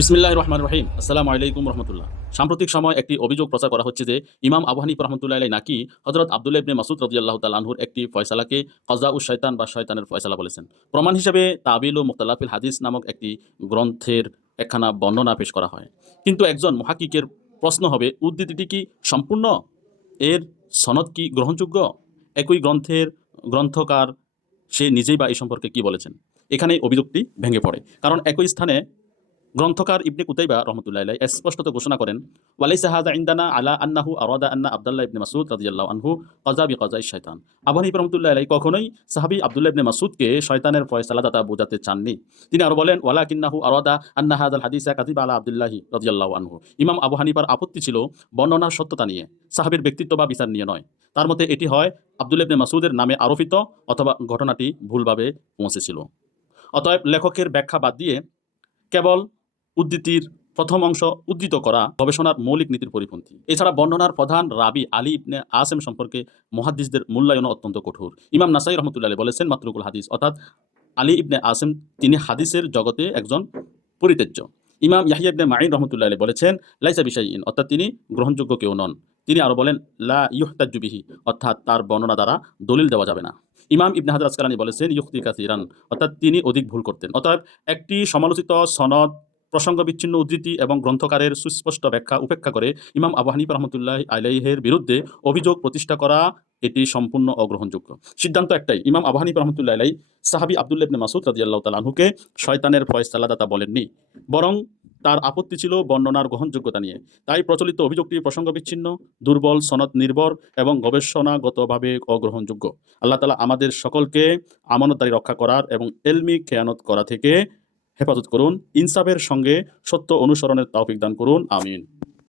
বিসমিল্লাহির রহমানির রহিম। আসসালামু আলাইকুম রহমতুল্লাহ। সাম্প্রতিক সময় একটি অভিযোগ প্রচার করা হচ্ছে যে ইমাম আবু হানিফা রহমতুল্লাহ আলাইহি নাকি হযরত আব্দুল্লাহ ইবনে মাসউদ রাদিয়াল্লাহু তাআলা আনহুর একটি ফয়সালাকে কযাউশ শয়তান বা শয়তানের ফয়সালা বলেছেন। প্রমাণ হিসেবে তাবিল ও মুখতালাফিল হাদিস নামক একটি গ্রন্থের একখানা বর্ণনা পেশ করা হয়। কিন্তু একজন মুহাক্কিকের প্রশ্ন হবে, উদ্ধৃতিটি কি সম্পূর্ণ? এর সনদ কি গ্রহণযোগ্য? একই গ্রন্থের গ্রন্থকার সে নিজেই বা এই সম্পর্কে কি বলেছেন? এখানেই অভিযোগটি ভেঙে পড়ে। কারণ একই স্থানে গ্রন্থকার ইবনে কুতাইবা রহমতুল্লাহ আলাইহি স্পষ্টত ঘোষণা করেন, ওয়ালাইসা হাযা ইনদানা আলা আন্নাহু আরাদা আন্না আব্দুল্লাহ ইবনে মাসউদ রাদিয়াল্লাহু আনহু কাযা বিকাযাই শয়তান। আবু হানিফা রহমতুল্লাহ আলাইহি কখনোই সাহাবী আব্দুল্লাহ ইবনে মাসউদকে শয়তানের ফয়সালাদাতা বোঝাতে চাননি। তিনি আরো বলেন, ওয়ালাকিন্নাহু আরাদা আন্না হাযাল হাদিসা কাযিবা আলা আব্দুল্লাহি রাদিয়াল্লাহু আনহু। ইমাম আবু হানিফার আপত্তি ছিল বর্ণনার সত্যতা নিয়ে, সাহাবীর ব্যক্তিত্ব বা বিচার নিয়ে নয়। তার মতে এটি হয় আব্দুল্লাহ ইবনে মাসউদের নামে আরোপিত অথবা ঘটনাটি ভুলভাবে পৌঁছেছিল। অতএব লেখকের ব্যাখ্যা বাদ দিয়ে কেবল উদ্ধৃতির প্রথম অংশ উদ্ধৃত করা গবেষণার মৌলিক নীতির পরিপন্থী। এছাড়া বর্ণনার প্রধান রাবি আলী ইবনে আসেম সম্পর্কে মুহাদ্দিসদের মূল্যায়নও অত্যন্ত কঠোর। ইমাম নাসাই রহমতুল্লাহ আলাইহি বলেছেন, মাতরুকুল হাদিস অর্থাৎ আলী ইবনে আসেম তিনি হাদিসের জগতে একজন পরিত্যাজ্য। ইমাম ইয়াহইয়া ইবনে মাঈন রহমতুল্লাহ আলাইহি বলেছেন, লাইসা বিশাইইন অর্থাৎ তিনি গ্রহণযোগ্য কেউ নন। তিনি আরো বলেন, লা ইউহতাজ্জু বিহি অর্থাৎ তার বর্ণনা দ্বারা দলিল দেওয়া যাবে না। ইমাম ইবনে হাজার আসকালানী বলেছেন, ইউখতি কাসীরান অর্থাৎ তিনি অধিক ভুল করতেন। অতএব একটি সমালোচিত সনদ, প্রসঙ্গ বিচ্ছিন্ন উদ্ধৃতি এবং গ্রন্থকারের সুস্পষ্ট ব্যাখ্যা উপেক্ষা করে ইমাম আবু হানিফা রহমতুল্লাহ আলাইহির বিরুদ্ধে অভিযোগ প্রতিষ্ঠা করা এটি সম্পূর্ণ অগ্রহণযোগ্য। সিদ্ধান্ত একটাই, ইমাম আবু হানিফা রহমতুল্লাহ আলাইহি সাহাবী আব্দুল্লাহ ইবনে মাসউদ রাদিয়াল্লাহু তাআলা আনহুকে শয়তানের ফয়সালাদাতা বলেননি, বরং তার আপত্তি ছিল বর্ণনার গ্রহণযোগ্যতা নিয়ে। তাই প্রচলিত অভিযোগটি প্রসঙ্গ বিচ্ছিন্ন, দুর্বল, সনদ নির্ভর এবং গবেষণাগতভাবে অগ্রহণযোগ্য। আল্লাহ তাআলা আমাদের সকলকে আমানতদারি রক্ষা করার এবং ইলমি খেয়ানত করা থেকে হেফাজত করুন। ইনসাফের সঙ্গে সত্য অনুসরণের তৌফিক দান করুন। আমিন।